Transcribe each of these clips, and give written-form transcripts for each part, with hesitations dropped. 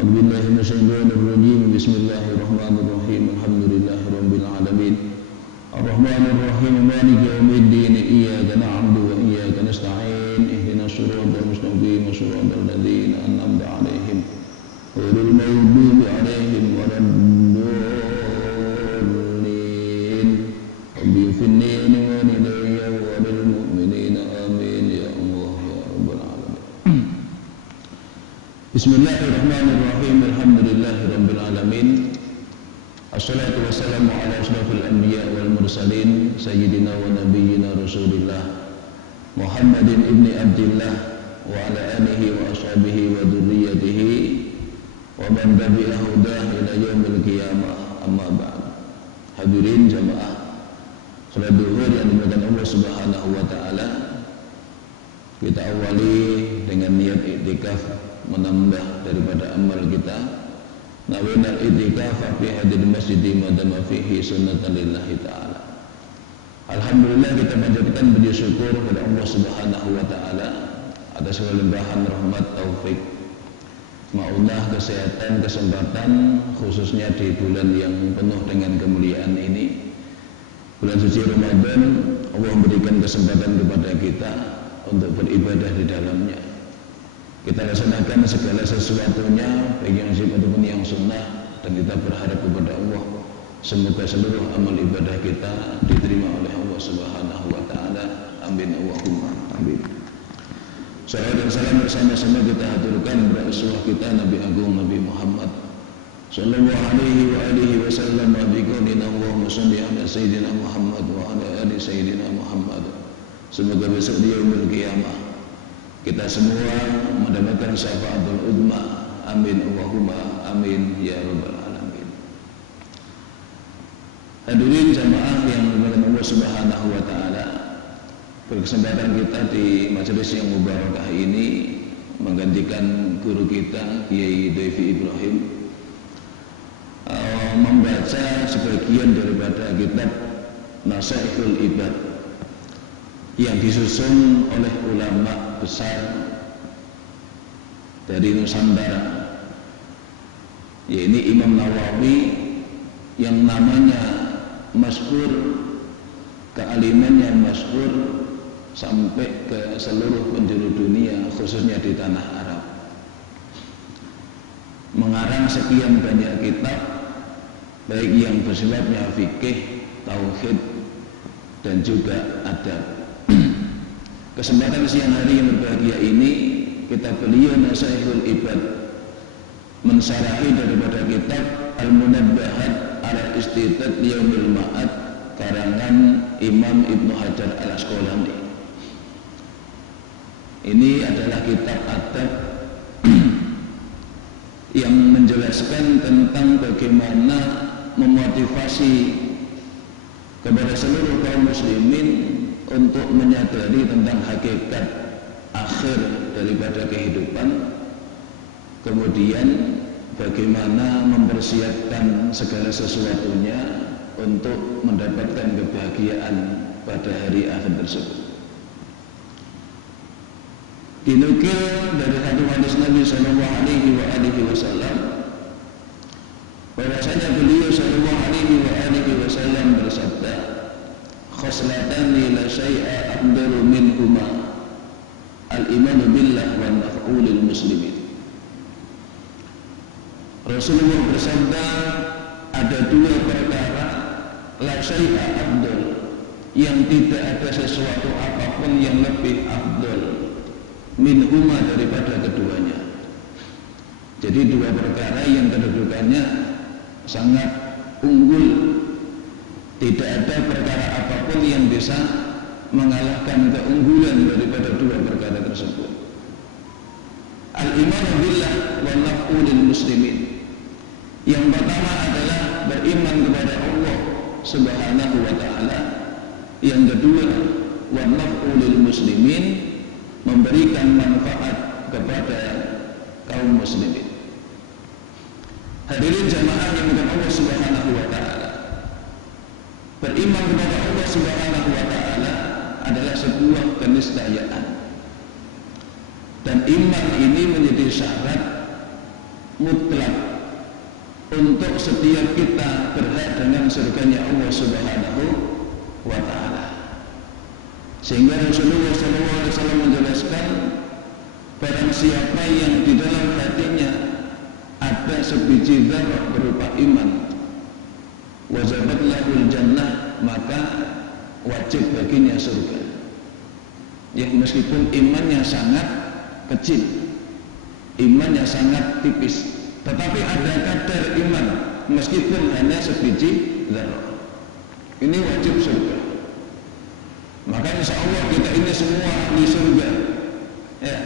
A'udzu billahi minasyaitonir rajim. Bismillahirrahmanirrahim. Alhamdulillahirabbil alamin. Arrahmanir rahim. Maliki yaumiddin. Iyyaka na'budu wa iyyaka nasta'in. Ihdinas siratal mustaqim. Shiratal ladzina an'amta 'alaihim ghairil maghdubi 'alaihim waladdallin. Rabbi finni wa ilayya wa lil mu'minina amin ya Allah ya rabbal alamin. Bismillahirrahmanirrahim. Alhamdulillahirabbil alamin. Assalatu wassalamu ala asyrafil anbiya wal mursalin sayyidina wa nabiyyina Rasulillah Muhammadin ibni Abdillah wa ala alihi wa ashabihi wa dzurriyyatihi wa man tabi'a hudah ila yaumil qiyamah, amma ba'd. Hadirin jamaah salat zuhur yang dimuliakan Allah Subhanahu wa taala, kita awali dengan niat iktikaf, menambah daripada amal kita. Nawaitul i'tikaf fi hadil masjid madama fihi sunnatan lillahi ta'ala. Alhamdulillah, kita panjatkan puji syukur kepada Allah Subhanahu wa taala atas segala limpahan rahmat, taufik, maunah, kesehatan, kesempatan, khususnya di bulan yang penuh dengan kemuliaan ini, bulan suci Ramadan. Allah memberikan kesempatan kepada kita untuk beribadah di dalamnya. Kita laksanakan segala sesuatunya, baik yang wajib ataupun yang sunnah, dan kita berharap kepada Allah semoga seluruh amal ibadah kita diterima oleh Allah Subhanahu wa taala. Amin Allahumma amin. Salawat dan salam bersama-sama kita haturkan kepada uswah kita Nabi Agung Nabi Muhammad sallallahu alaihi wa alihi wasallam. Bi qaulina Allahumma shalli ala sayyidina Muhammad wa ala ali sayyidina Muhammad. Semoga besok di yaumil qiyamah kita semua mendapatkan syafaatul uzma. Amin Allahumma amin ya rabbal alamin. Hadirin jamaah yang dimuliakan Allah Subhanahu wa taala, berkesempatan kita di majelis yang mubarakah ini menggantikan guru kita Kiai Devi Ibrahim membaca sebagian daripada kitab Nasaihul Ibad yang disusun oleh ulama besar dari Nusantara, yaitu Imam Nawawi, yang namanya masyhur, kealimannya masyhur sampai ke seluruh penjuru dunia, khususnya di tanah Arab. Mengarang sekian banyak kitab, baik yang bersifatnya fikih, tauhid, dan juga adab. Kesempatan siang hari yang berbahagia ini, kitab beliau Nasaihul Ibad mensyarahi daripada kitab Al-Munabbahat ala Istidad Yaumil Ma'ad karangan Imam Ibnu Hajar Al-Asqalani. Ini adalah kitab adab yang menjelaskan tentang bagaimana memotivasi kepada seluruh kaum muslimin untuk menyadari tentang hakikat akhir daripada kehidupan, kemudian bagaimana mempersiapkan segala sesuatunya untuk mendapatkan kebahagiaan pada hari akhir tersebut. Dinukil dari hadis hadis Nabi Sallallahu Alaihi Wasallam bahwasanya beliau Sallallahu Alaihi Wasallam bersabda, khoslatani la syai'a afdalu minhuma al-imanu billah wa naf'ulil muslimin. Rasulullah bersabda, ada dua perkara la syai'a afdal, yang tidak ada sesuatu apapun yang lebih afdal minhuma daripada keduanya. Jadi dua perkara yang kedudukannya sangat unggul. Tidak ada perkara apapun yang bisa mengalahkan keunggulan daripada dua perkara tersebut. Al-imanu billah wa naf'ulil muslimin. Yang pertama adalah beriman kepada Allah Subhanahu wa ta'ala. Yang kedua, wa naf'ulil muslimin, memberikan manfaat kepada kaum muslimin. Hadirin jamaah yang dimuliakan Allah Subhanahu wa ta'ala, beriman kepada Allah Subhanahu wa ta'ala adalah sebuah keniscayaan, dan iman ini menjadi syarat mutlak untuk setiap kita berhak dengan surganya Allah Subhanahu wa Ta'ala. Sehingga Rasulullah SAW menjelaskan, barang siapa yang di dalam hatinya ada sebiji dzarrah berupa iman, wajabat lahul jannah, maka wajib baginya surga. Ya, meskipun imannya sangat kecil, imannya sangat tipis, tetapi ada kadar iman meskipun hanya sebiji dzarrah, ini wajib surga. Maka insya Allah kita ini semua di surga. Ya,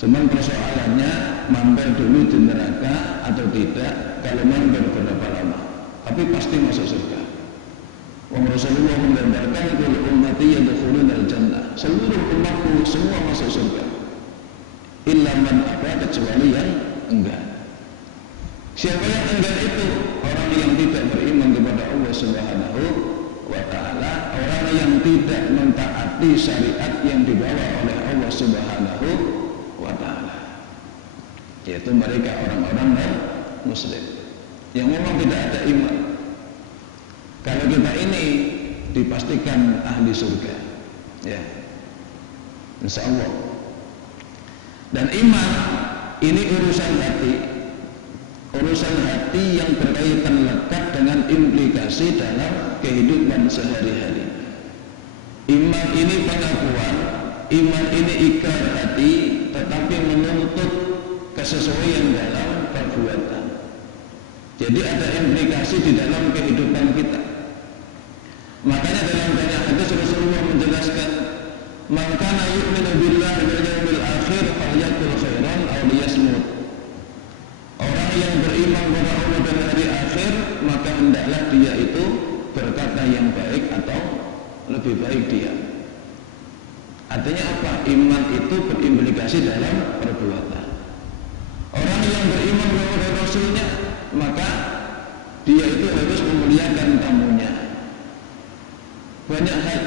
cuman persoalannya mampir dulu di neraka atau tidak. Kalau mampir berapa lama, tapi pasti masuk surga. Rasulullah menggambarkan kullu ummati yadkhulunal jannah, seluruh umatku semua masuk surga, illa man aba, kecuali yang enggak. Siapa yang enggak itu? Orang yang tidak beriman kepada Allah Subhanahu wa Ta'ala, orang yang tidak mentaati syariat yang dibawa oleh Allah Subhanahu wa Ta'ala, yaitu mereka orang-orang non-muslim yang memang tidak ada iman. Kalau kita ini dipastikan ahli surga, ya, insya Allah. Dan iman ini urusan hati, urusan hati yang berkaitan lekat dengan implikasi dalam kehidupan sehari-hari. Iman ini pengakuan, iman ini ikrar hati, tetapi menuntut kesesuaian dalam perbuatan. Jadi ada implikasi di dalam kehidupan kita. Makanya dalam banyak hadis Rasulullah menjelaskan, man kana yu'minu billahi wal yawmil akhir falyakul khairan aw liyasmut. Orang yang beriman kepada Allah dan hari akhir, maka hendaklah dia itu berkata yang baik atau lebih baik dia. Artinya apa? Iman itu berimplikasi dalam perbuatan. Orang yang beriman kepada Rasulnya, maka dia itu harus memuliakan tamunya. Banyak hal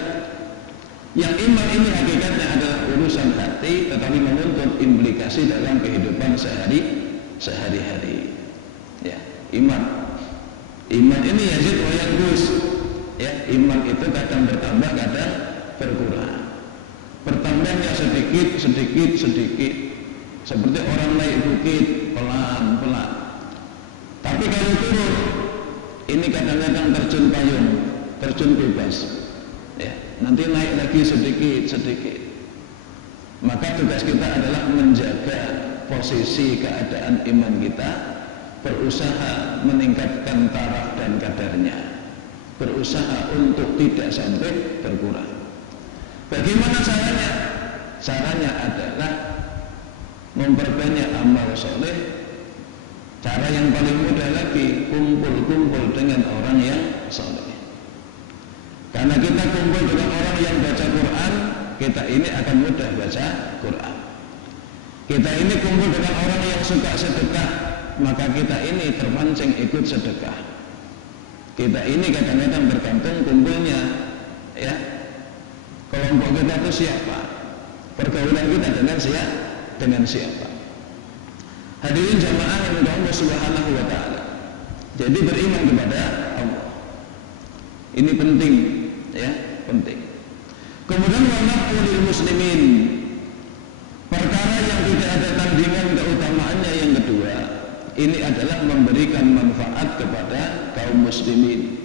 yang iman ini hakikatnya adalah urusan hati, tetapi menuntut implikasi dalam kehidupan sehari-hari. Ya, iman ini yazid wa yanqus. Ya, iman itu kadang bertambah, kadang berkurang. Bertambahnya sedikit. Seperti orang naik bukit pelan-pelan. Tapi kalau turun, ini kadang-kadang terjun payung, terjun bebas. Ya, nanti naik lagi sedikit. Maka tugas kita adalah menjaga posisi keadaan iman kita, berusaha meningkatkan taraf dan kadarnya, berusaha untuk tidak sampai berkurang. Bagaimana caranya? Caranya adalah memperbanyak amal soleh. Cara yang paling mudah lagi, kumpul dengan orang yang soleh. Karena kita kumpul dengan orang yang baca Quran, kita ini akan mudah baca Quran. Kita ini kumpul dengan orang yang suka sedekah, maka kita ini terpancing ikut sedekah. Kita ini kadang-kadang bergantung kumpulnya, ya, kelompok kita itu siapa, pergaulan kita dengan siapa. Hadirin jamaah yang dimuliakan Allah Subhanahu wa Ta'ala. Jadi beriman kepada Allah ini penting, ya, penting. Kemudian wanafulil muslimin, perkara yang tidak ada tandingan keutamaannya yang kedua, ini adalah memberikan manfaat kepada kaum muslimin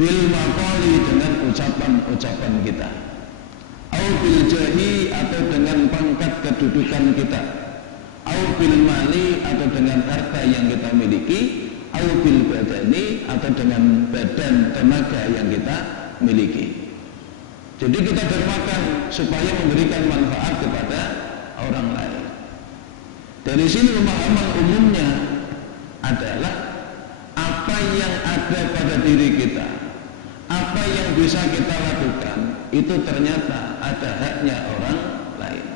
bil maqali, dengan ucapan-ucapan kita, au bil jahi, atau dengan pangkat kedudukan kita, au bil mali, atau dengan harta yang kita miliki, au bil badani, atau dengan badan tenaga yang kita miliki. Jadi kita dermakan supaya memberikan manfaat kepada orang lain. Dari sini pemahaman umumnya adalah apa yang ada pada diri kita, apa yang bisa kita lakukan, itu ternyata ada haknya orang lain.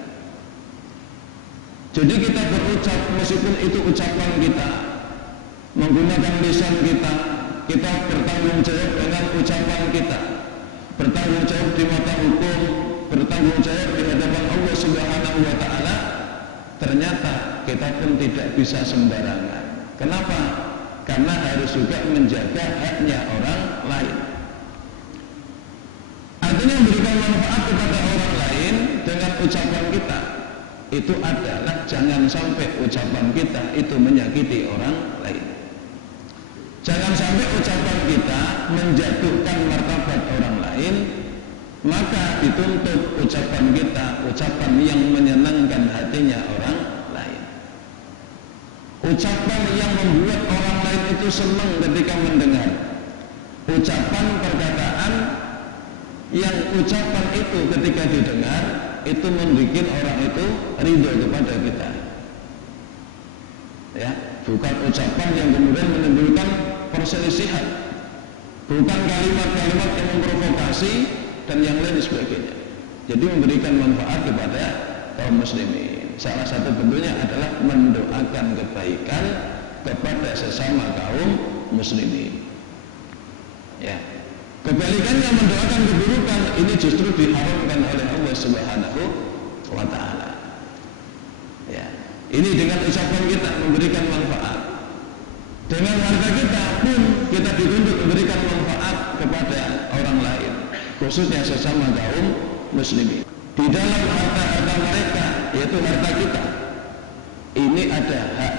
Jadi kita berucap, meskipun itu ucapan kita, menggunakan lisan kita, kita bertanggung jawab dengan ucapan kita, bertanggung jawab di mata hukum, bertanggung jawab di hadapan Allah Subhanahu wa Ta'ala. Ternyata kita pun tidak bisa sembarangan. Kenapa? Karena harus juga menjaga haknya orang lain. Artinya memberikan manfaat kepada orang lain dengan ucapan kita itu adalah jangan sampai ucapan kita itu menyakiti orang lain. Jangan sampai ucapan kita menjatuhkan martabat orang lain, maka dituntut ucapan kita ucapan yang menyenangkan hatinya orang lain. Ucapan yang membuat orang lain itu senang ketika mendengar. Ucapan perkataan yang ucapan itu ketika didengar itu membuat orang itu ridho kepada kita. Ya, bukan ucapan yang kemudian menimbulkan perselisihan, bukan kalimat-kalimat yang memprovokasi dan yang lain sebagainya. Jadi memberikan manfaat kepada kaum muslimin. Salah satu bentuknya adalah mendoakan kebaikan kepada sesama kaum muslimin. Ya. Kebalikannya mendoakan keburukan ini justru diharamkan oleh Allah Subhanahu wa taala. Ya. Ini dengan ucapan kita memberikan manfaat. Dengan harta kita pun kita dituntut memberikan manfaat kepada orang lain, khususnya sesama kaum muslimin. Di dalam harta-harta mereka, yaitu harta kita, ini ada hak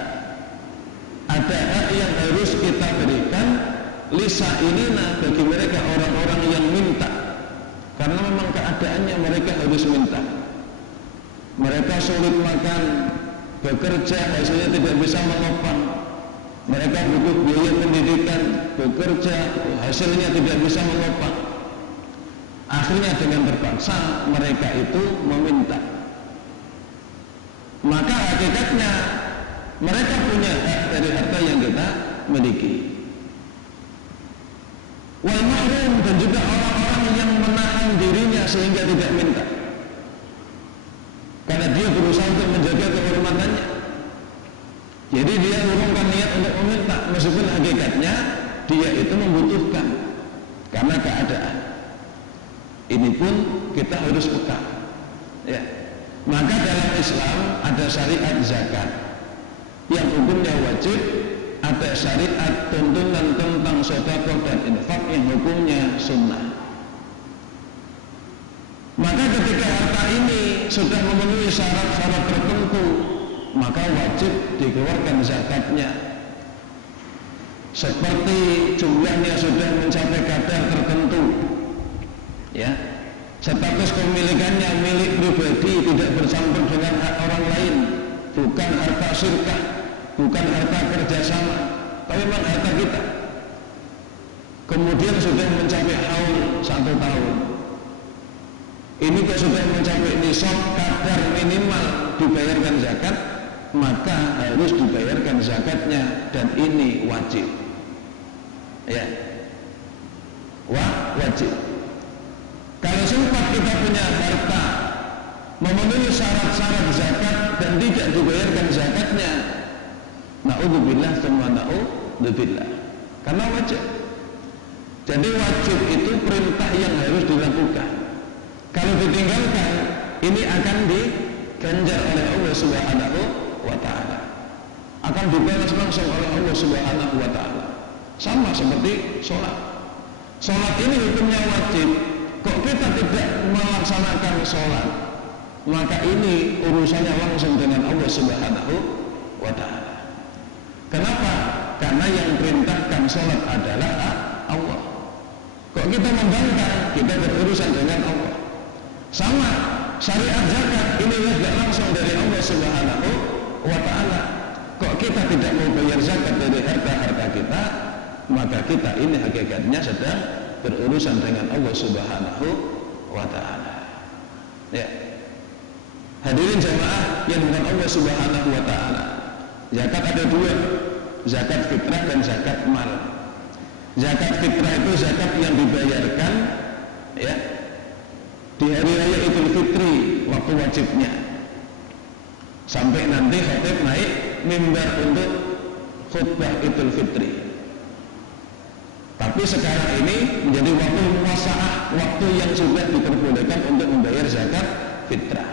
yang harus kita berikan lisa'ilina bagi mereka orang-orang yang minta, karena memang keadaannya mereka harus minta. Mereka sulit makan, bekerja hasilnya tidak bisa menopang. Mereka butuh biaya pendidikan, bekerja hasilnya tidak bisa menopang. Akhirnya dengan terpaksa mereka itu meminta. Maka hakikatnya mereka punya hak dari harta yang kita miliki. Wal mahrum, dan juga orang-orang yang menahan dirinya sehingga tidak minta, karena dia berusaha untuk menjaga kehormatannya. Jadi dia urungkan niat untuk meminta, meskipun hakikatnya dia itu membutuhkan karena keadaan. Ini pun kita harus peka. Ya. Maka dalam Islam ada syariat zakat yang hukumnya wajib, ada syariat tuntunan tentang sedekah dan infak yang hukumnya sunnah. Maka ketika harta ini sudah memenuhi syarat-syarat tertentu, maka wajib dikeluarkan zakatnya. Seperti jumlahnya sudah mencapai kadar tertentu, ya, status kepemilikannya milik pribadi, tidak bercampur dengan hak orang lain, bukan harta syirkah, bukan harta kerjasama, tapi memang harta kita. Kemudian sudah mencapai haul 1 tahun, ini kalau sudah mencapai nisab kadar minimal dibayarkan zakat, maka harus dibayarkan zakatnya, dan ini wajib. Ya, wajib. Kalau sempat kita punya harta memenuhi syarat-syarat zakat dan tidak dibayarkan zakatnya, na'udzubillah tsumma na'udzubillah, karena wajib. Jadi wajib itu perintah yang harus dilakukan. Kalau ditinggalkan, ini akan diganjar oleh Allah Subhanahu wa ta'ala, akan dibalas langsung oleh Allah Subhanahu wa ta'ala. Sama seperti sholat. Sholat ini hukumnya wajib, kok kita tidak melaksanakan sholat, maka ini urusannya langsung dengan Allah Subhanahu wa ta'ala. Kenapa? Karena yang perintahkan sholat adalah Allah. Kok kita membangkang, kita berurusan dengan Allah. Sama syariat zakat ini juga langsung dari Allah Subhanahu wa ta'ala. Kok kita tidak mau bayar zakat dari harta-harta kita, maka kita ini hakikatnya sedang berurusan dengan Allah Subhanahu wa ta'ala. Ya. Hadirin jamaah yang dengan Allah Subhanahu wa ta'ala, zakat ada 2, zakat fitrah dan zakat mal. Zakat fitrah itu zakat yang dibayarkan, ya, di hari raya Idul Fitri, waktu wajibnya, sampai nanti khatib naik mimbar untuk khutbah Idul Fitri. Tapi sekarang ini menjadi waktu muwasaah, waktu yang sudah diperbolehkan untuk membayar zakat fitrah.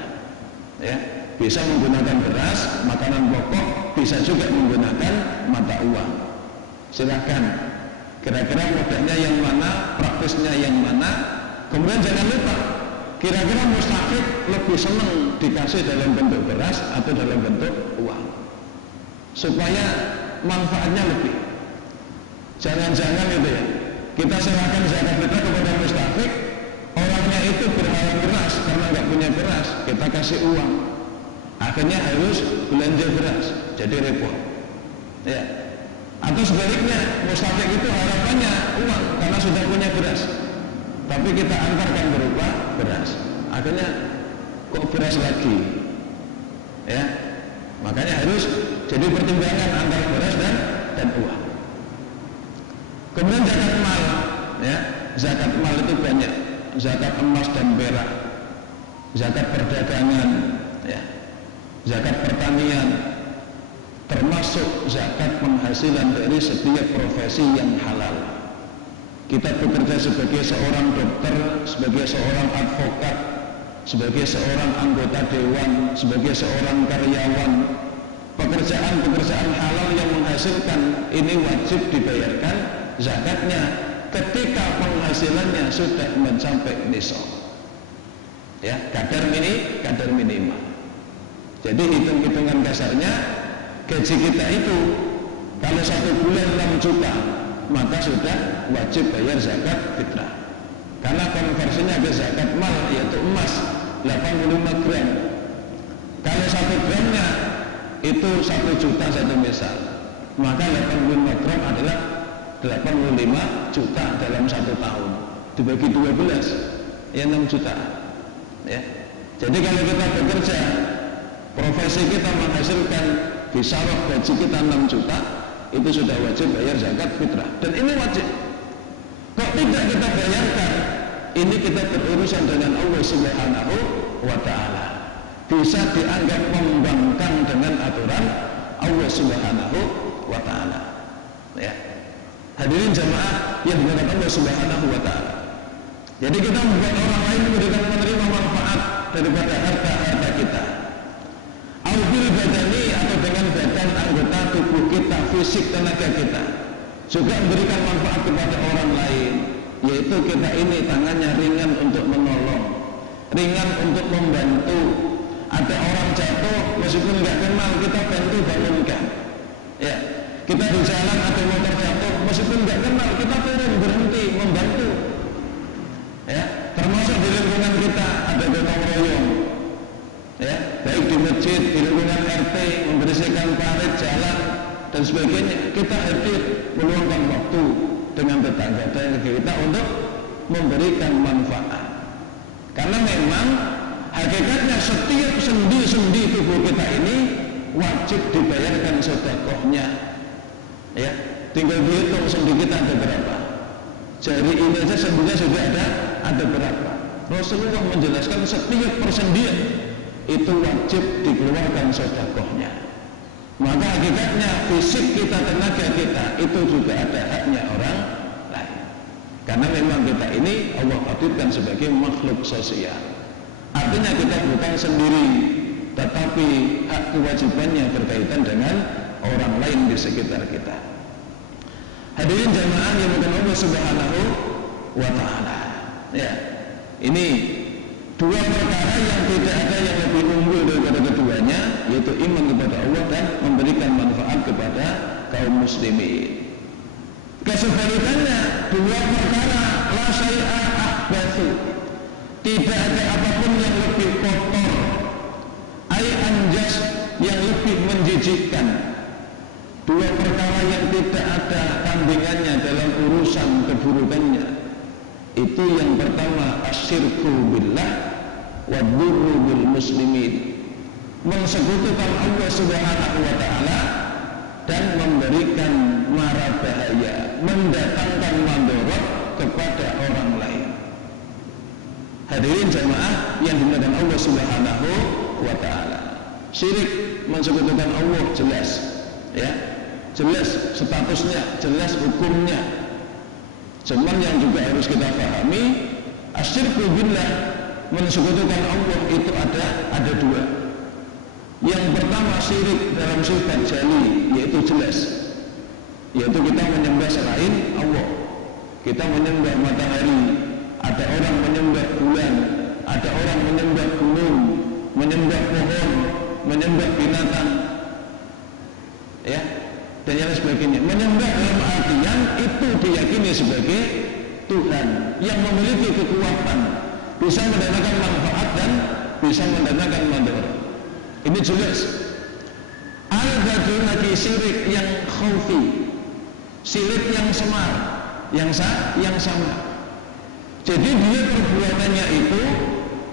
Ya, bisa menggunakan beras, makanan pokok, bisa juga menggunakan mata uang. Silakan. Kira-kira modalnya yang mana, praktisnya yang mana. Kemudian jangan lupa, kira-kira mustahik lebih senang dikasih dalam bentuk beras atau dalam bentuk uang, supaya manfaatnya lebih. Jangan-jangan itu ya, kita serahkan zakat fitrah kepada mustahik, orangnya itu berharap beras, karena nggak punya beras, kita kasih uang, akhirnya harus belanja beras, jadi repot. Ya. Atau sebaliknya, mustahik itu harapannya uang karena sudah punya beras, tapi kita antarkan berupa beras, akhirnya kok beras lagi. Ya. Makanya harus jadi pertimbangan antara beras dan uang. Kemudian zakat mal, ya, zakat mal itu banyak, zakat emas dan perak, zakat perdagangan, ya, zakat pertanian, termasuk zakat penghasilan dari setiap profesi yang halal. Kita bekerja sebagai seorang dokter, sebagai seorang advokat, sebagai seorang anggota dewan, sebagai seorang karyawan, pekerjaan-pekerjaan halal yang menghasilkan ini wajib dibayarkan zakatnya ketika penghasilannya sudah mencapai nisab. Ya, kadar minimal. Jadi hitung-hitungan kasarnya, gaji kita itu kalau 1 bulan 6 juta, maka sudah wajib bayar zakat fitrah. Karena konversinya ke zakat mal, yaitu emas 85 gram. Kalau 1 gramnya itu 1 juta satu misal, maka 85 gram adalah 85 juta dalam 1 tahun, dibagi 12 ya 6 juta. Ya. Jadi kalau kita bekerja, profesi kita menghasilkan disaroh gaji kita 6 juta, itu sudah wajib bayar zakat fitrah. Dan ini wajib. Kok tidak kita bayarkan? Ini kita berurusan dengan Allah Subhanahu wa ta'ala. Bisa dianggap membangkang dengan aturan Allah Subhanahu wa ta'ala. Ya. Hadirin jamaah yang dimuliakan Allah Subhanahu wa ta'ala. Jadi kita membuat orang lain memberikan menerima manfaat daripada harta-harta kita. Aubil badani, atau dengan badan anggota tubuh kita, fisik tenaga kita, juga memberikan manfaat kepada orang lain, yaitu kita ini tangannya ringan untuk menolong, ringan untuk membantu. Ada orang jatuh, meskipun nggak kenal, kita bantu bangunkan. Ya, kita di jalan ada motor jatuh, meskipun nggak kenal, kita turun berhenti membantu. Ya, termasuk di lingkungan kita ada gotong royong. Ya, baik di masjid, di lingkungan RT, membersihkan parit, jalan dan sebagainya, kita hadir meluangkan waktu dengan tetangga kita untuk memberikan manfaat. Karena memang hakikatnya setiap sendi-sendi tubuh kita ini wajib dibayarkan sedekahnya. Ya, tinggal dihitung sendi kita ada berapa. Jari ini saja sendinya sudah ada berapa. Rasulullah menjelaskan setiap persendian itu wajib dikeluarkan sedekahnya. Maka hakikatnya fisik kita, tenaga kita itu juga ada haknya orang lain. Karena memang kita ini Allah hadirkan sebagai makhluk sosial. Artinya kita bukan sendiri, tetapi hak kewajibannya berkaitan dengan orang lain di sekitar kita. Hadirin jamaah yang bukan Allah Subhanahu wa ta'ala. Ya, ini dua perkara yang tidak ada yang lebih unggul daripada keduanya, yaitu iman kepada Allah dan memberikan manfaat kepada kaum muslimin. Kesebalikannya, dua perkara la syai'a ahbatsu, tidak ada apapun yang lebih kotor, ai anjas, yang lebih menjijikkan. Dua perkara yang tidak ada tandingannya dalam urusan keburukannya. Itu yang pertama, asyirku billah wa dzurru bil muslimin, mensekutukan Allah Subhanahu wa ta'ala dan memberikan mara bahaya, mendatangkan mandorot kepada orang lain. Hadirin jamaah yang dimuliakan Allah Subhanahu wa ta'ala. Syirik, mensekutukan Allah, jelas, ya, jelas statusnya, jelas hukumnya. Cuman yang juga harus kita pahami, asyirku billah, mensekutukan Allah itu ada dua. Yang pertama syirik dalam sifat jali, yaitu jelas, yaitu kita menyembah selain Allah. Kita menyembah matahari, ada orang menyembah bulan, ada orang menyembah gunung, menyembah pohon, menyembah binatang, ya, dan yang sebagainya. Menyembah dalam artian itu diyakini sebagai Tuhan yang memiliki kekuatan, bisa mendatangkan manfaat dan bisa mendatangkan mudarat. Ini jelas. Al-badu lagi syirik yang khaufi, syirik yang semar, yang sama. Jadi dia perbuatannya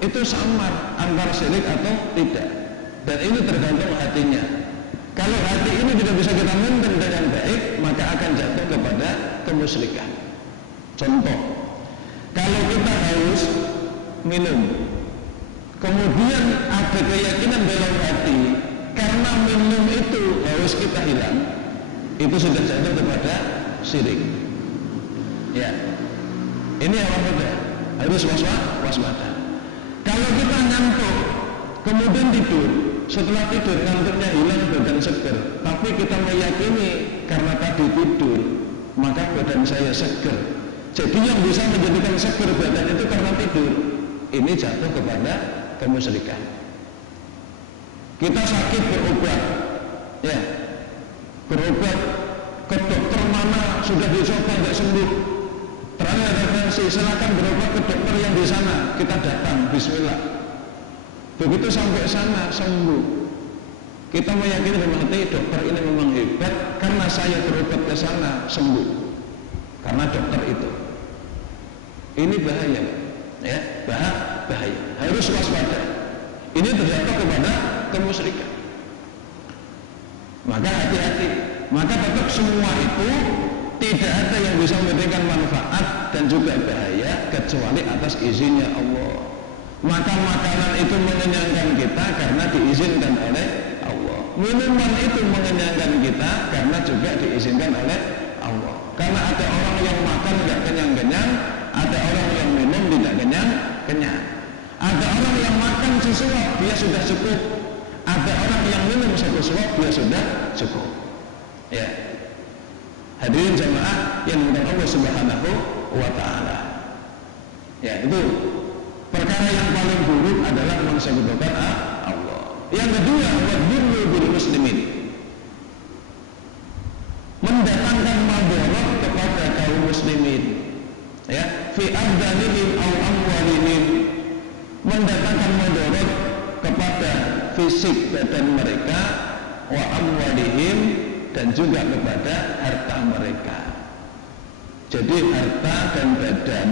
itu samar antara syirik atau tidak. Dan ini tergantung hatinya. Kalau hati ini tidak bisa kita maintain dengan baik, maka akan jatuh kepada kemusyrikan. Contoh, kalau kita haus minum, kemudian ada keyakinan dalam hati karena minum itu haus kita hilang, itu sudah jatuh kepada syirik. Ya, ini yang muda harus waspada. Kalau kita ngantuk, kemudian tidur, setelah tidur ngantuknya hilang, badan seger, tapi kita meyakini karena tadi tidur maka badan saya seger. Jadi yang bisa menjadikan seger badan itu karena tidur. Ini jatuh kepada kemusyrikan. Kita sakit berobat, ya, berobat ke dokter mana sudah dicoba tidak sembuh, terakhir referensi, silakan berobat ke dokter yang di sana. Kita datang, bismillah. Begitu sampai sana sembuh, kita meyakini dalam hati dokter ini memang hebat karena saya berobat ke sana sembuh karena dokter itu. Ini bahaya, ya, bahaya. Harus waspada. Ini terjatuh kepada kemusyrikan. Maka hati-hati. Maka tetap semua itu tidak ada yang bisa memberikan manfaat dan juga bahaya kecuali atas izinnya Allah. Maka makanan itu mengenyangkan kita karena diizinkan oleh Allah. Minuman itu mengenyangkan kita karena juga diizinkan oleh Allah. Karena ada orang yang makan tidak kenyang-kenyang, ada orang yang minum tidak kenyang-kenyang. Ada orang yang makan sesuap dia sudah cukup, ada orang yang minum satu suap dia sudah cukup. Ya, hadirin jamaah yang dimuliakan Allah Subhanahu wa Ta'ala. Ya, itu perkara yang paling buruk adalah mensekutukan Allah. Yang kedua, wadhurru bil muslimin, mendatangkan madarat kepada kaum muslimin, ya, fi abdanihim aw amwalihim, mendatangkan madarat kepada fisik badan mereka, wa amwalihim, dan juga kepada harta mereka. Jadi harta dan badan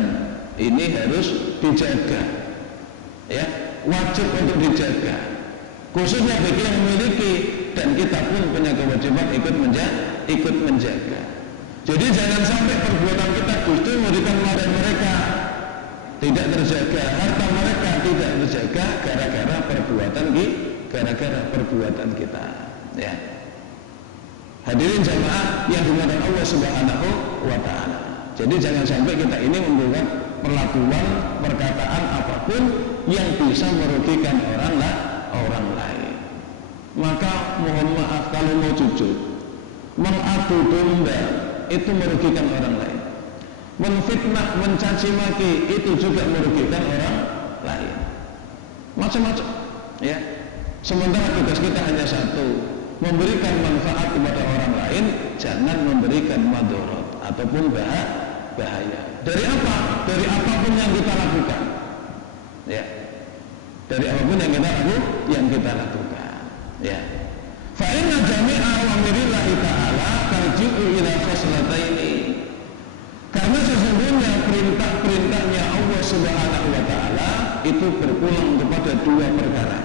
ini harus dijaga, ya, wajib untuk dijaga, khususnya bagi yang memiliki, dan kita pun punya kewajiban ikut menjaga. Jadi jangan sampai perbuatan kita justru memberikan pada mereka tidak terjaga, harta mereka tidak terjaga gara-gara perbuatan kita, ya. Hadirin jamaah yang dimuliakan Allah Subhanahu wa Ta'ala. Jadi jangan sampai kita ini membuat perlakuan, perkataan apapun yang bisa merugikan orang lain. Maka mohon maaf kalau mau jujur, mengadu domba itu merugikan orang lain. Menfitnah, mencaci maki itu juga merugikan orang lain. Macam-macam, ya. Sementara tugas kita hanya satu, memberikan manfaat kepada orang lain, jangan memberikan madarat ataupun bahaya. Dari apa? Dari apapun yang kita lakukan, ya. Dari apapun yang kita lakukan, ya. Fa inna jami'a awamirillahi ta'ala tarji'u ila khoslataini. Karena sesungguhnya perintah-perintahnya Allah Subhanahu wa Ta'ala itu berpulang kepada dua perkara.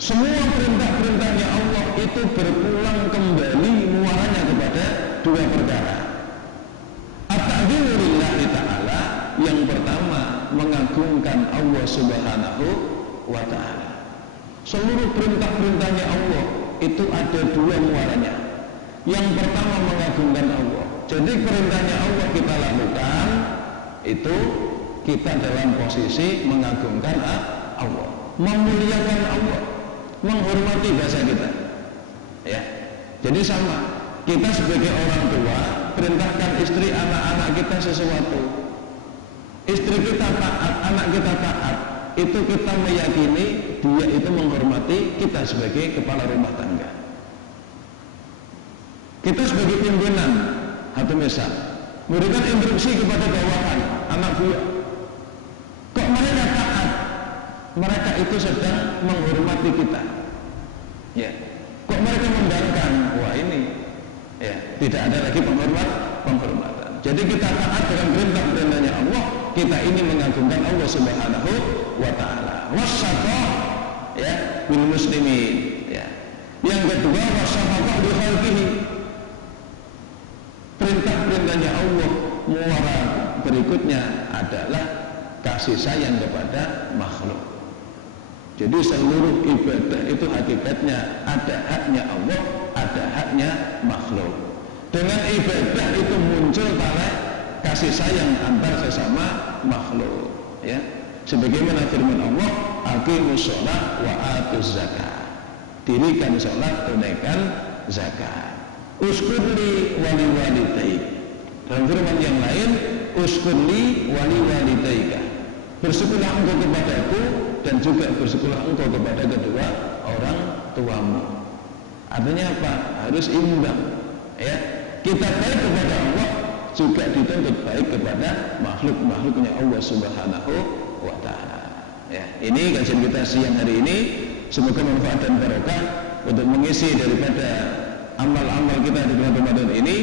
Semua perintah-perintahnya Allah itu berpulang kembali muaranya kepada dua perkara. At-ta'dzimu lillahi ta'ala, yang pertama mengagungkan Allah Subhanahu wa Ta'ala. Seluruh perintah-perintahnya Allah itu ada dua muaranya. Yang pertama mengagungkan Allah. Jadi perintahnya Allah kita lakukan, itu kita dalam posisi mengagungkan Allah, memuliakan Allah, menghormati bahasa kita. Ya. Jadi sama, kita sebagai orang tua perintahkan istri anak-anak kita sesuatu. Istri kita taat, anak kita taat, itu kita meyakini dia itu menghormati kita sebagai kepala rumah tangga. Kita sebagai pimpinan atau misal memberikan instruksi kepada bawahan, anak buah. Kok mereka taat? Mereka itu sedang menghormati kita. Ya. Kok mereka mendangkan? Wah ini, ya tidak ada lagi penghormatan. Jadi kita taat dengan perintah-perintahnya Allah. Kita ini mengagungkan Allah Subhanahu wa Ta'ala. Wasyaqah, ya, bil muslimin. Ya. Yang kedua, wasyaqah bi khalqihi. Perintah-perintahnya Allah muara berikutnya adalah kasih sayang kepada makhluk. Jadi seluruh ibadah itu hakikatnya ada haknya Allah, ada haknya makhluk. Dengan ibadah itu muncul pada kasih sayang antar sesama makhluk. Ya, sebagaimana firman Allah, aqimus shalah wa atuz zakat. Dirikan sholat, tunaikan zakat. Uskurli wali walidayk. Dalam firman yang lain, uskurli wali walidayka. Bersyukurlah engkau kepadaku dan juga bersyukurlah engkau kepada kedua orang tuamu. Artinya apa? Harus imbang. Ya, kita baik kepada Allah juga dituntut baik kepada makhluk-makhluknya Allah Subhanahu wa Ta'ala. Ya, ini kajian kita siang hari ini. Semoga manfaat dan barokah untuk mengisi daripada amal-amal kita di bulan Ramadan ini.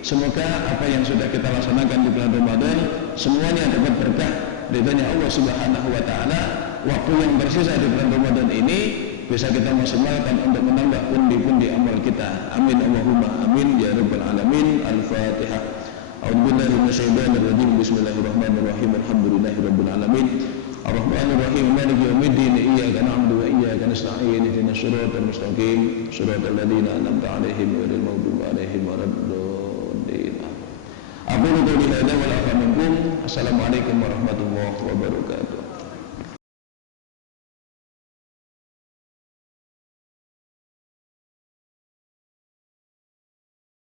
Semoga apa yang sudah kita laksanakan di bulan Ramadan semuanya dapat berkah ridhonya Allah Subhanahu wa Ta'ala. Waktu yang bersisa di bulan Ramadan ini bisa kita maksimalkan untuk menambah pundi-pundi amal kita. Amin Allahumma amin ya rabbal alamin. Al-Fatihah. A'udzubillahi minasyaitonir rajim. Bismillahirrahmanirrahim. Alhamdulillahirabbil alamin. Ar-Rahmanir-Rahim. Maliki yaumiddin. Iyyaka na'budu wa iyyaka nasta'in. Ihdinas shiratal mustaqim. Shiratal ladzina an'amta 'alaihim ghairil maghdubi 'alaihim waladdallin. Aqulu qawli hadza wa la minkum. Assalamualaikum warahmatullahi wabarakatuh.